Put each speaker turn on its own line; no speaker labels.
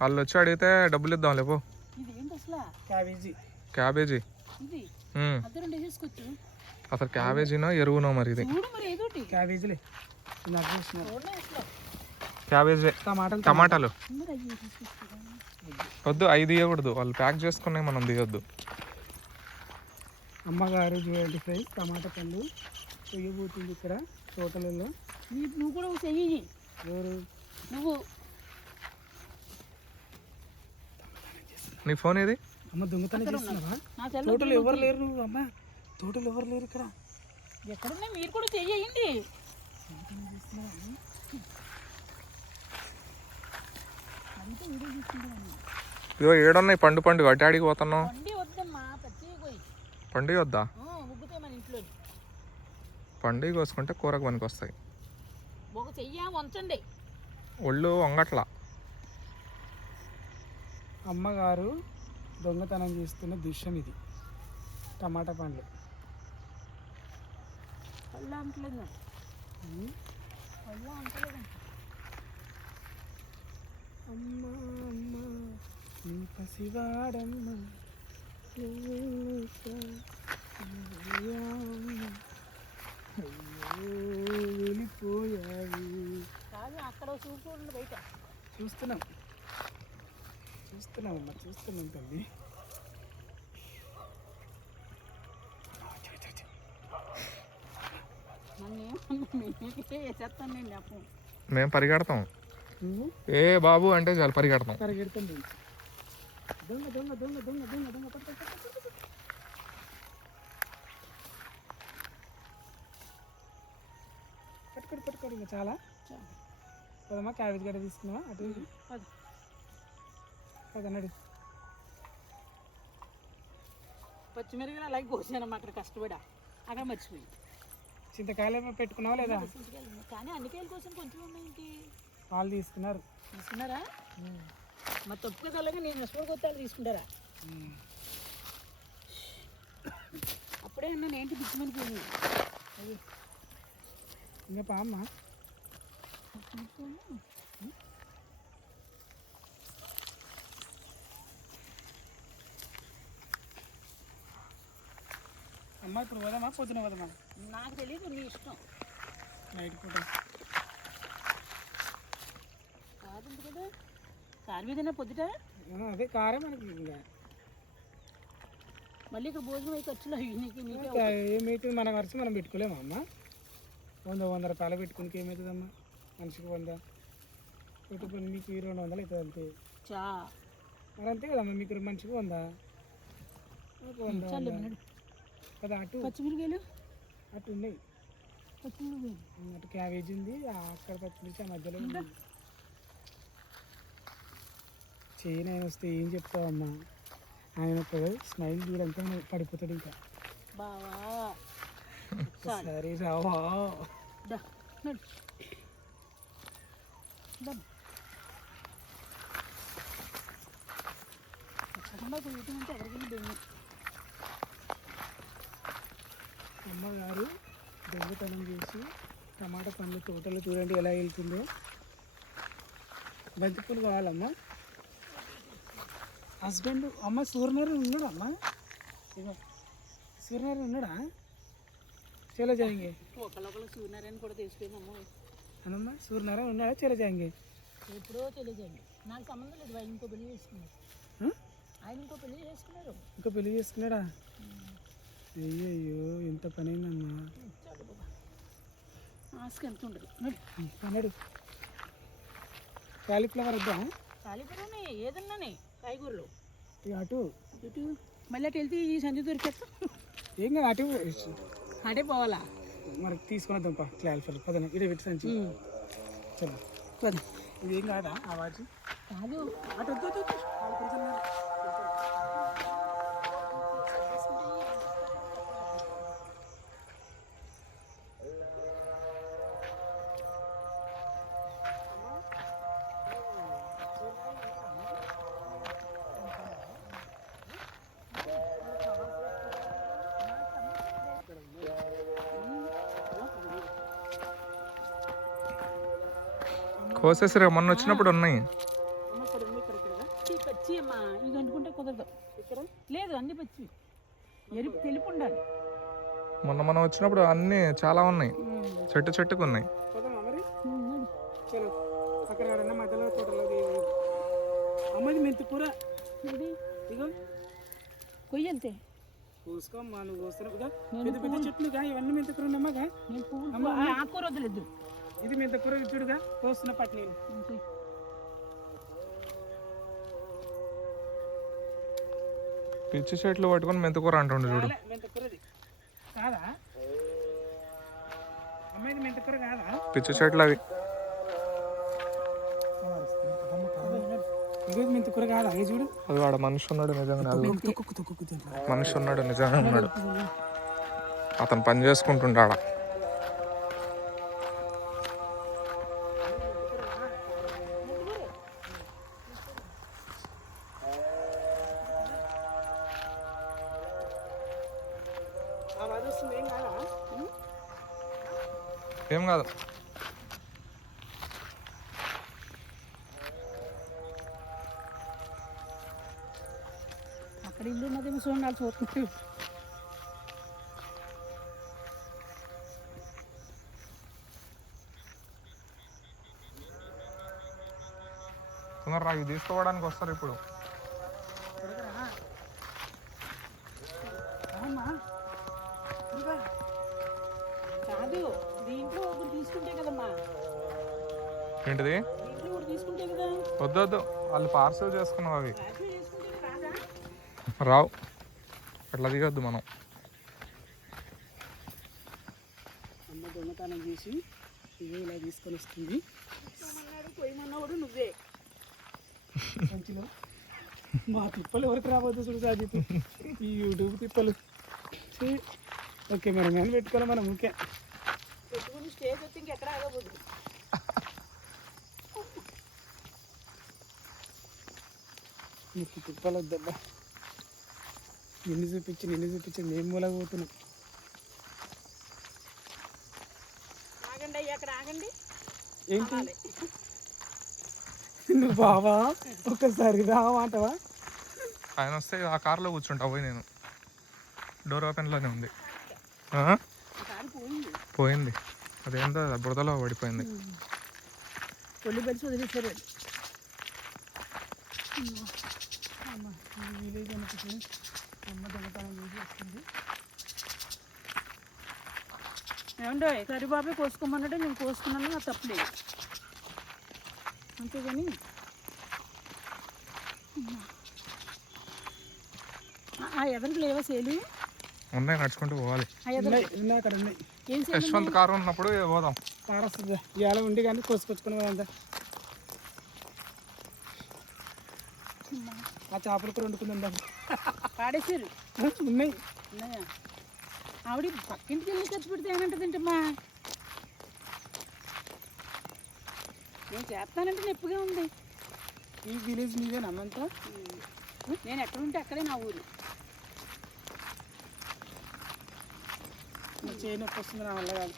వాళ్ళు వచ్చి అడిగితే డబ్బులు ఇద్దాం లేపో
ఇది ఏంటి అసలు?
క్యాబేజీ.
క్యాబేజీ. అసలు క్యాబేజీనో ఎరువునో మరి ఇది.
క్యాబేజీలే.
క్యాబేజీ.
టమాటాలు
వద్దు అవి తీయకూడదు. వాళ్ళు ప్యాక్ చేసుకున్నాయి మనం తీయొద్దు.
అమ్మగారు చూడండి ఫ్రెండ్స్ టమాటా పళ్ళు పొయ్యబోతుంది ఇక్కడ తోటలలో.
నీ నువ్వు కూడా చెయ్యి.
ఎవరు?
నువ్వు.
నీ ఫోన్ ఏది?
అమ్మ దొంగతనం చేస్తున్నావా? తోటలు ఎవరు లేరు నువ్వు అమ్మ? తోటలు ఎవరు లేరు ఇక్కడ?
ఎక్కడున్నాయి? మీరు కూడా చెయ్యండి.
ఇదిగో ఏడున్నాయి పండు పండు. అటాడికి పోతున్నావు. పండుగ వద్దా?
ఉగ్గుతాయి మన ఇంట్లో
పండుగ కోసుకుంటే కూరకు పనికి వస్తాయి ఒళ్ళు వంగట్ల.
అమ్మగారు దొంగతనం చేస్తున్న దృశ్యం ఇది. టమాటా పండ్లు. అమ్మ అమ్మ. పసివాడమ్మ వెళ్ళిపోయావి
అక్కడ
చూస్తున్నాం. చూస్తున్నాం అమ్మ చూస్తున్నాం తల్లి
మేము పరిగెడతాం ఏ బాబు అంటే చాలు పరిగెడతాం
పరిగెడుతుంది దొంగ దొంగ దొంగ దొంగ దొంగ దొంగ పట్టు, పట్టు, పట్టు, పట్టు, పట్టు. పట్టుకోడు పట్టుకోడు ఇంకా చాలా కదమ్మా క్యాబేజ్ గడ్డ తీసుకున్నావా అటు కదన్నాడు
పచ్చిమిరపకాయలు అలాగే కోసానమ్మా అక్కడ కష్టపడా. అక్కడ మర్చిపోయి.
చింతకాయలు పెట్టుకున్నావా లేదా?
కానీ అన్ని కాయలు కోసం కొంచెం ఉన్నాయండి
వాళ్ళు తీసుకున్నారు.
తీసుకున్నారా? మా తప్పు కదా అలాగే నేను ఇష్టపడి కొత్త తీసుకుంటారా? అప్పుడే అన్నాను ఏంటి బిచ్చమని పోయింది
ఇంకా పామ్మ? అమ్మ ఇప్పుడు పోదామా పొద్దున పోదామా
నాకు తెలియదు నీ ఇష్టం.
నైట్ పూట
కాదు కదా? కారు మీదనే పొద్దుట?
అదే కారే మనకి ఇంకా.
మళ్ళీ ఇక్కడ భోజనం అయితే
ఇంకా ఏమైతుంది మన ఖర్చు మనం పెట్టుకోలేమా అమ్మ? వంద వంద రూపాయలు పెట్టుకునికి ఏమవుతుందమ్మా మనిషికి వంద. పెట్టుకుని మీకు రెండు వందలు అవుతుంది అంతే.
చా.
మరి అంతే కదమ్మా మీకు మనిషికి వంద. వంద. కదా అటు.
పచ్చిమిరకాయలు
అటు ఉన్నాయి.
పచ్చిమిరకాయలు
అటు క్యాబేజీ ఉంది అక్కడ పచ్చిమిర్చి ఆ మధ్యలో ఉంది. చేయను ఆయన వస్తే ఏం చెప్తావమ్మా ఆయన ఒక స్మైల్ చూడంతా పడిపోతాడు ఇంకా.
బావా.
సరే రావా.
కుదురుతుందంటే ఎవరికైనా దొంగ
అమ్మగారు దొంగతనం చేసి టమాటా పండ్ల తోటలు చూడండి ఎలా వెళ్తుందో. బంతిపూలు కావాలమ్మా. హస్బెండ్ అమ్మ సూర్యనారాయణ ఉన్నాడా అమ్మ? ఇగో సూర్యనారాయణ ఉన్నాడా? చలో జాయింగే.
ఒకళ్ళొకళ్ళు సూర్యనారాయణ కూడా తెలిసిపోయిందమ్మో
అనమ్మా సూర్యనారాయణ ఉన్నాడా చలో జాయింగే?
ఎప్పుడో తెలియజేయండి నాకు సంబంధం లేదు ఆయన ఇంకో పెళ్ళి చేసుకున్నారు? ఆయన ఇంకో పెళ్ళి చేసుకున్నారు.
ఇంకా పెళ్ళి చేసుకున్నాడా? అయ్యయ్యో ఎంత పని అయిందమ్మా
ఎంత ఉండదు నడు
అన్నాడు కాలీఫ్లవర్ వద్దాం
కాలిపురమే ఏదన్నానే కాయగూరలు.
అటు.
ఇటు మళ్ళీ అటు వెళ్తే ఈ సంచి దొరికేస్తా
ఏం కాదు అటు.
అటే పోవాలా?
మరి తీసుకొని వద్దాం పా క్లారిఫైర్ పదన ఇదే పెట్టి సంచి. చలో.
పద.
ఇది ఏం కాదా ఆ వాచి
కాదు
అటు వద్దు,
కోసేసి రేపు మొన్న వచ్చినప్పుడు ఉన్నాయి.
కుదరదు. ఇక్కడ లేదు అన్ని పచ్చి ఎరుపు తెలుపు ఉండాలి.
మొన్న మనం వచ్చినప్పుడు అన్నీ చాలా ఉన్నాయి. చెట్టు చెట్టుకు ఉన్నాయి.
అమ్మది మెంతి కూర ఇగో.
కొయ్యంతే.
కోసుకోమ్మా నువ్వు కోస్తున్నావు కదా?
నేను
పెద్ద పెద్ద చెట్లుగా ఇవన్నీ మెంతి కూర
వద్దులేదు
ఇది మెంతి కూర ఇచ్చుడుగా కోస్తున్న పట్టి నేను
పిచ్చి చెట్లు పట్టుకొని మెంతుకూర అంటుండు చూడు.
కాలే, మెంతి కూరది కాదా? అమ్మాయిది మెంతి కూర కాదా?
పిచ్చి చెట్లు అవి.
ఇగో ఇది మెంతి కూర కాదా? ఇది చూడు.
అది వాడు మనిషి ఉన్నాడు నిజంగా మనిషి ఉన్నాడు నిజంగా ఉన్నాడు. అతను పని చేసుకుంటుంటాడ
ఏం కాదు.
అక్కడ ఇల్లు ఉన్నదేమో చూడాలి చూస్తున్నాడు.
తొందరగా ఇవి తీసుకోవడానికి వస్తారు ఇప్పుడు.
కాదు. దీంట్లో ఒకటి తీసుకుంటే కదమ్మా.
ఏంటిది?
దీంట్లో ఒకటి తీసుకుంటే కదా.
వద్దు వద్దు. వాళ్ళు పార్సల్ చేసుకున్నాం అవి.
రాత్రి చేసుకుంటే రాదా?
రావు. అట్లా దిగొద్దు మనం.
అమ్మ దొంగతనం చేసి ఇవే ఇలా తీసుకొని వస్తుంది.
పోయమన్నాడు నువ్వే.
సంచిలో మా తిప్పలు ఎవరికి రాబోద్దు చూడు సాజిత్ ఈ యూట్యూబ్ తిప్పలు. ఓకే మరి మేము పెట్టుకోవాలి మనం
పెట్టుకుని స్టేజ్ వచ్చి ఇంకెక్కడ ఆగబోదు.
నీకు తిప్పలు వద్దబ్బా నిన్ను చూపించి నిన్ను చూపించి మేము మూలగా పోతున్నాం
ఆగండి అయ్యా అక్కడ ఆగండి.
ఏంటి? నువ్వు బావా? ఒక్కసారి రావాంటవా
ఆయన వస్తే ఆ కార్లో కూర్చుంటా పోయి నేను. డోర్ ఓపెన్లోనే ఉంది. ఆ?
కారు పోయింది.
అదేంటో బురదలో పడిపోయింది.
వదిలేసారు
అమ్మ ఈ విలేజ్ అనుకుంటుంది అమ్మ దొంగతనం చేసి వస్తుంది.
ఏమండో కరిబాబే కోసుకోమన్నాడు నేను కోసుకున్నాను నా తప్పలేదు. అంతేగాని ఆ- ఎదరికి లేవా సేలు
ఉన్నాయి నడుచుకుంటూ పోవాలి.
అక్కడ ఉన్నాయి.
యశ్వంత్ కారు ఉన్నప్పుడు పోదాం.
కార్ వస్తుంది ఇవాళ ఉండి కానీ కోసుకొచ్చుకుని పోదంతా ఆ చేపల కూర వండుకుందాం.
పాడేసారు
ఉన్నాయి.
ఉన్నాయా? ఆవిడ పక్కింటికి వెళ్ళి ఖర్చు పెడితే ఏమంటుందంటమ్మా నేను చేస్తానంటే నొప్పిగా ఉంది.
ఈ విలేజ్ మీదే నమ్మంతా
నేను ఎక్కడుంటే అక్కడే నా ఊరు.
చేయి నొప్పి వస్తుంది నా వల్ల కాదు.